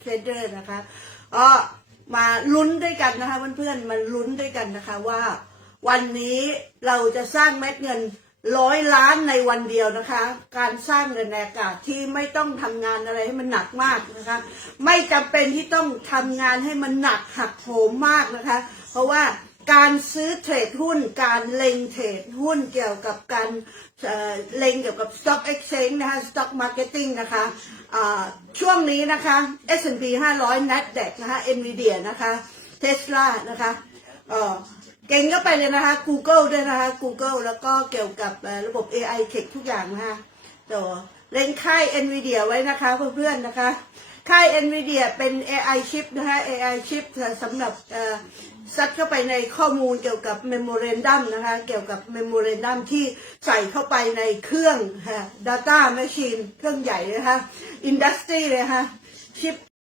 เทรดเดอร์นะคะก็มาลุ้นด้วยกันนะคะเพื่อนๆมาลุ้นด้วยกันนะคะว่า วันนี้เราจะสร้างเม็ดเงินร้อยล้านในวันเดียวนะคะ การสร้างเงินในอากาศที่ไม่ต้องทำงานอะไรให้มันหนักมากนะคะ ไม่จำเป็นที่ต้องทำงานให้มันหนักหักโหมมากนะคะ เพราะว่าการซื้อเทรดหุ้น การเล็งเทรดหุ้นเกี่ยวกับการเเล็งเกี่ยวกับ Stock Exchange นะคะ Stock Marketing นะคะ ช่วงนี้นะคะ S&P 500 NASDAQ นะคะ NVIDIA นะคะ Tesla นะคะเก่งก็ไปเลยนะคะ Google ด้วยนะคะ Google แล้วก็เกี่ยวกับระบบ AI Tech ทุกอย่างนะคะตัวเล่นค่าย NVIDIA ไว้นะคะเพื่อนๆนะคะ ค่าย NVIDIA เป็น AI ชิปนะคะ AI ชิปสำหรับซัดเข้าไปในข้อมูลเกี่ยวกับเมมโมเรนดัมนะคะเกี่ยวกับเมมโมเรนดัมที่ใส่เข้าไปในเครื่องฮะ data machine เครื่องใหญ่เลยนะคะ industry เลยค่ะชิป